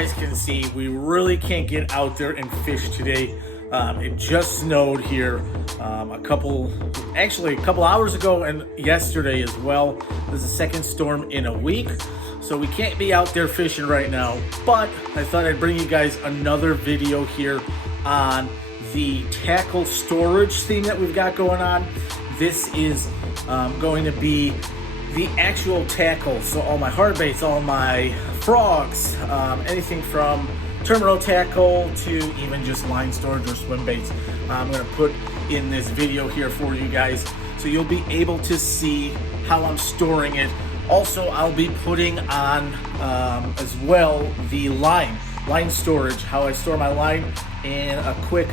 guys can see, we really can't get out there and fish today. It just snowed here a couple hours ago and yesterday as well. This is the second storm in a week, so we can't be out there fishing right now. But I thought I'd bring you guys another video here on the tackle storage theme that we've got going on. This is going to be the actual tackle, so all my hard baits, all my frogs, anything from terminal tackle to even just line storage or swim baits, I'm going to put in this video here for you guys, so you'll be able to see how I'm storing it. Also, I'll be putting on as well the line storage, how I store my line, and a quick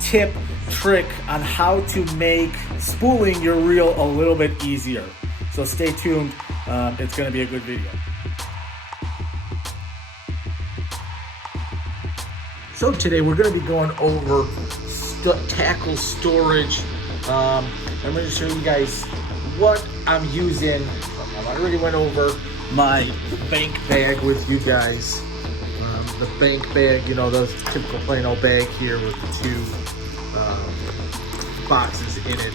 tip trick on how to make spooling your reel a little bit easier. So stay tuned, it's going to be a good video. So today we're going to be going over tackle storage. I'm going to show you guys what I'm using. I already went over my bank bag with you guys. The bank bag, you know, the typical plain old bag here with the two boxes in it.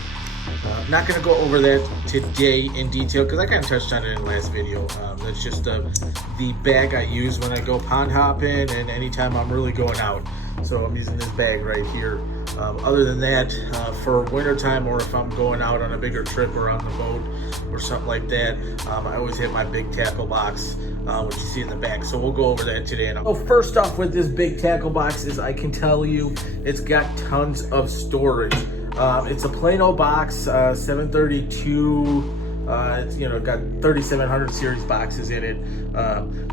Not going to go over that today in detail because I kind of touched on it in the last video. That's just the bag I use when I go pond hopping and anytime I'm really going out. So I'm using this bag right here. Other than that, for wintertime or if I'm going out on a bigger trip or on the boat or something like that, I always hit my big tackle box, which you see in the back. So we'll go over that today. So first off with this big tackle box is I can tell you it's got tons of storage. It's a plain old box, 732. It's, you know, got 3700 series boxes in it.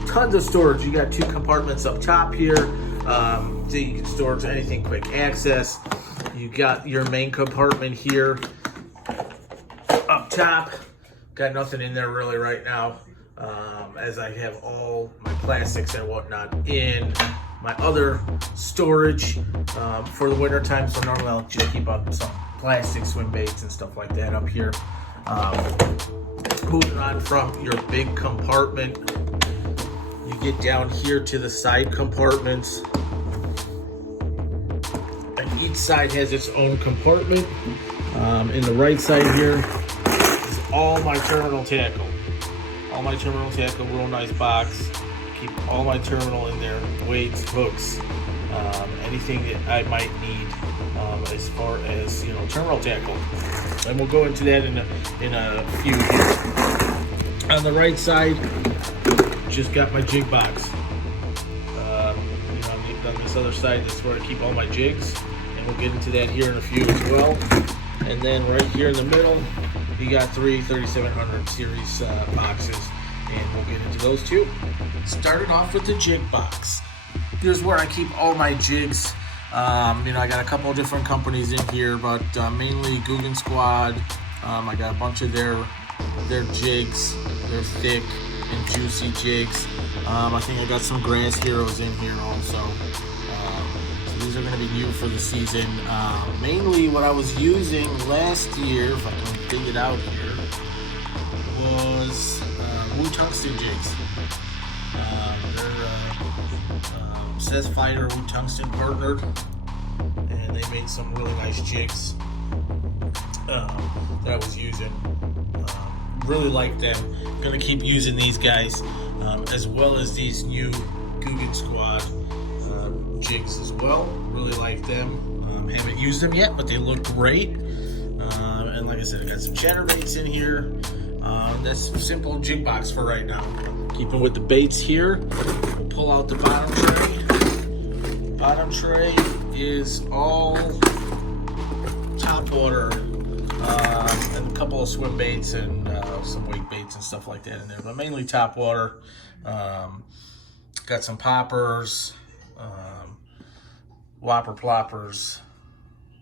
Tons of storage. You got two compartments up top here, so you can store anything quick access. You got your main compartment here up top. Got nothing in there really right now, as I have all my plastics and whatnot in my other storage for the winter time. So normally I'll just keep up some plastic swim baits and stuff like that up here. Moving on from your big compartment, you get down here to the side compartments, and each side has its own compartment. In the right side here is all my terminal tackle. All my terminal tackle, real nice box. Keep all my terminal in there, weights, hooks, anything that I might need as far as, you know, terminal tackle. And we'll go into that in a few here. On the right side, just got my jig box. You know, on this other side, that's where I keep all my jigs, and we'll get into that here in a few as well. And then right here in the middle, you got three 3700 series boxes, and we'll get into those too. Started off with the jig box. Here's where I keep all my jigs. You know, I got a couple of different companies in here, but mainly Guggen Squad. I got a bunch of their jigs. They're thick and juicy jigs. I think I got some Grass Heroes in here also. So these are going to be new for the season. Mainly what I was using last year, if I can dig it out here, was Tungsten jigs. They're Seth Fighter Tungsten partnered, and they made some really nice jigs that I was using. Really like them. Gonna keep using these guys, as well as these new Guggen Squad jigs as well. Really like them. Haven't used them yet, but they look great. And like I said, I got some chatterbaits in here. That's a simple jig box for right now. Keeping with the baits here, we'll pull out the bottom tray. Bottom tray is all top water, and a couple of swim baits and some weight baits and stuff like that in there, but mainly top water. Got some poppers, whopper ploppers,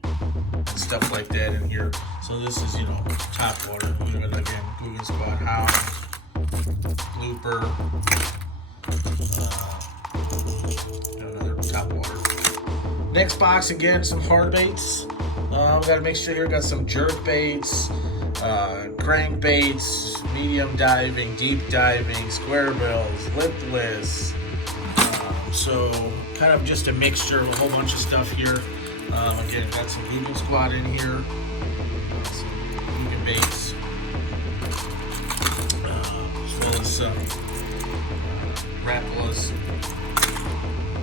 and stuff like that in here. So this is, you know, top water. Again, Guggen Squad Hound, Blooper, another top water. Next box, again, some hard baits. Got a mixture here. Got some jerk baits, crank baits, medium diving, deep diving, square bills, lipless, So kind of just a mixture of a whole bunch of stuff here. Again, got some Google Squad in here, some vegan baits, as well as some Rapalas.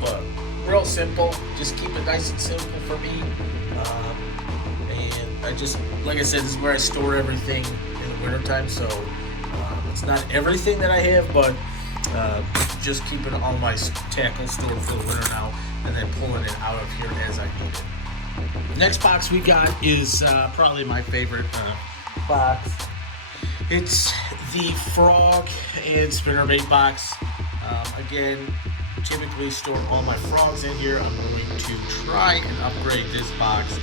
But real simple, just keep it nice and simple for me. And I just, like I said, this is where I store everything in the wintertime, so it's not everything that I have, but just keeping all my tackle stored for the winter now, and then pulling it out of here as I need it. Next box we got is probably my favorite box. It's the frog and spinnerbait box. Again, typically store all my frogs in here. I'm going to try and upgrade this box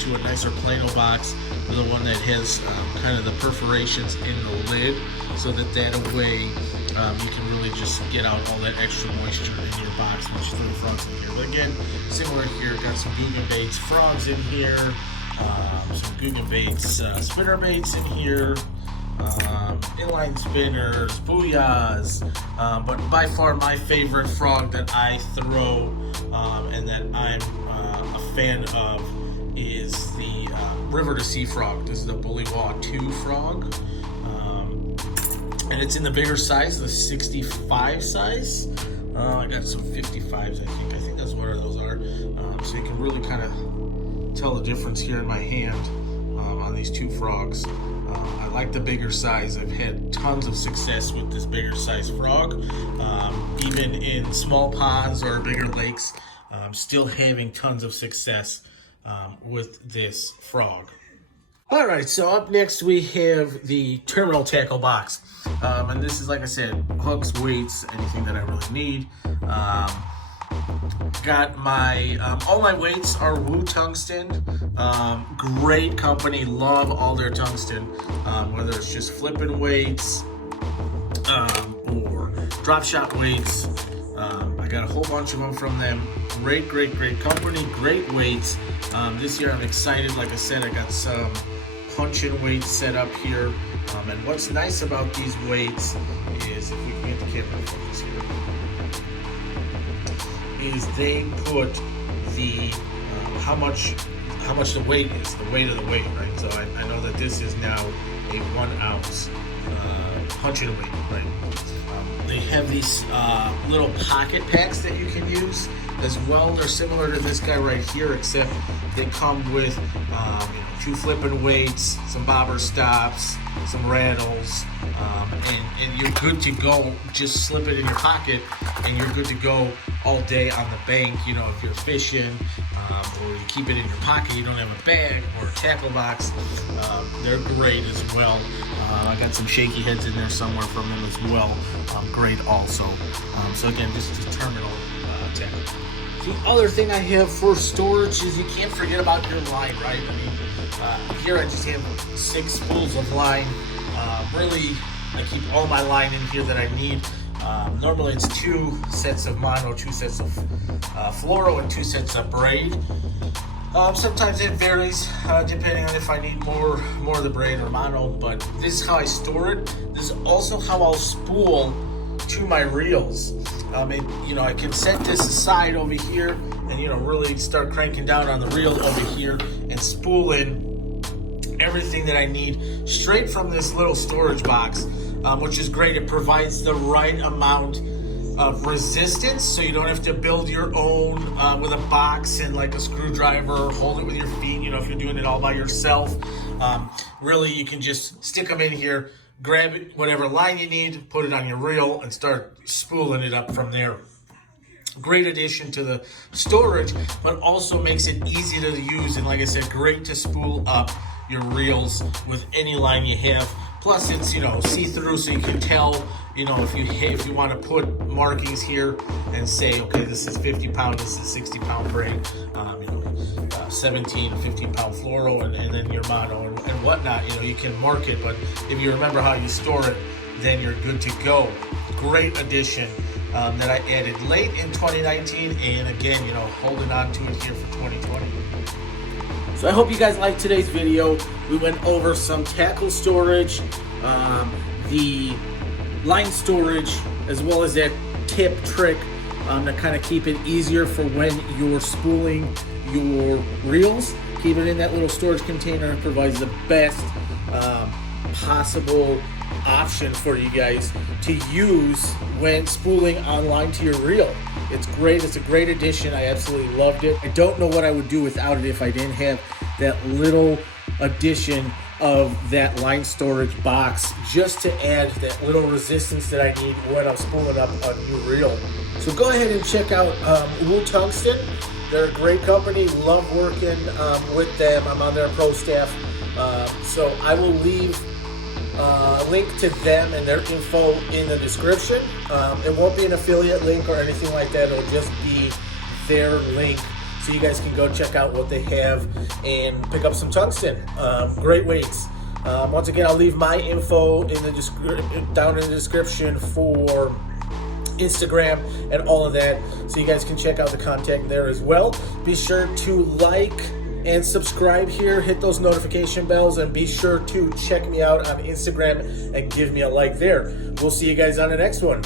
to a nicer Plano box, the one that has kind of the perforations in the lid, so that way you can really just get out all that extra moisture in your box once you throw the frogs in here. But again, similar here, got some Guggen baits frogs in here, some Guggen baits spinner baits in here, inline spinners, booyahs, but by far my favorite frog that I throw and that I'm a fan of is the River to Sea frog. This is the Bullywah 2 frog, and it's in the bigger size, the 65 size. I got some 55s, I think that's what those are. So you can really kind of tell the difference here in my hand on these two frogs. I like the bigger size. I've had tons of success with this bigger size frog, even in small ponds or bigger lakes. Still having tons of success with this frog. All right, so up next we have the terminal tackle box, and this is, like I said, hooks, weights, anything that I really need. Got my all my weights are Tungsten. Great company, love all their tungsten, whether it's just flipping weights or drop shot weights. I got a whole bunch of them from them. Great company, great weights. This year I'm excited. Like I said, I got some punch-in weights set up here. And what's nice about these weights is, if we can get the camera focus here, is they put the how much the weight is, the weight of the weight, right? So I know that this is now a 1 ounce punch-in weight, right? They have these little pocket packs that you can use as well. They're similar to this guy right here, except they come with 2 flipping weights, some bobber stops, some rattles, and you're good to go. Just slip it in your pocket and you're good to go all day on the bank. You know, if you're fishing or you keep it in your pocket, you don't have a bag or a tackle box, they're great as well. I got some shaky heads in there somewhere from them as well. Great also. So again, just a terminal tackle. The other thing I have for storage is you can't forget about your line, right? I mean, here I just have 6 spools of line. Really, I keep all my line in here that I need. Normally it's 2 sets of mono, 2 sets of fluoro, and 2 sets of braid. Sometimes it varies depending on if I need more of the braid or mono, but this is how I store it. This is also how I'll spool to my reels. I can set this aside over here and really start cranking down on the reel over here and spool in everything that I need straight from this little storage box, which is great. It provides the right amount of resistance, so you don't have to build your own with a box and like a screwdriver, hold it with your feet, if you're doing it all by yourself. Really, you can just stick them in here, grab it, whatever line you need, put it on your reel, and start spooling it up from there. Great addition to the storage, but also makes it easy to use, and like I said, great to spool up your reels with any line you have. Plus, it's see-through, so you can tell if you want to put markings here and say, okay, this is 50 pound, this is 60 pound braid, 17 or 15 pound fluoro, and then your mono and whatnot. You can mark it, but if you remember how you store it, then you're good to go. Great addition that I added late in 2019, and again, holding on to it here for 2020. So I hope you guys liked today's video. We went over some tackle storage, the line storage, as well as that tip trick to kind of keep it easier for when you're spooling your reels. Keep it in that little storage container. It provides the best possible option for you guys to use when spooling online to your reel. It's great. It's a great addition. I absolutely loved it. I don't know what I would do without it if I didn't have that little addition of that line storage box, just to add that little resistance that I need when I'm spooling up a new reel. So go ahead and check out Tungsten. They're a great company. Love working with them. I'm on their pro staff. So I will leave a link to them and their info in the description. It won't be an affiliate link or anything like that. It'll just be their link, so you guys can go check out what they have and pick up some tungsten. Great weights. Once again, I'll leave my info in the down in the description for Instagram and all of that, so you guys can check out the content there as well. Be sure to like and subscribe here, hit those notification bells, and be sure to check me out on Instagram and give me a like there. We'll see you guys on the next one.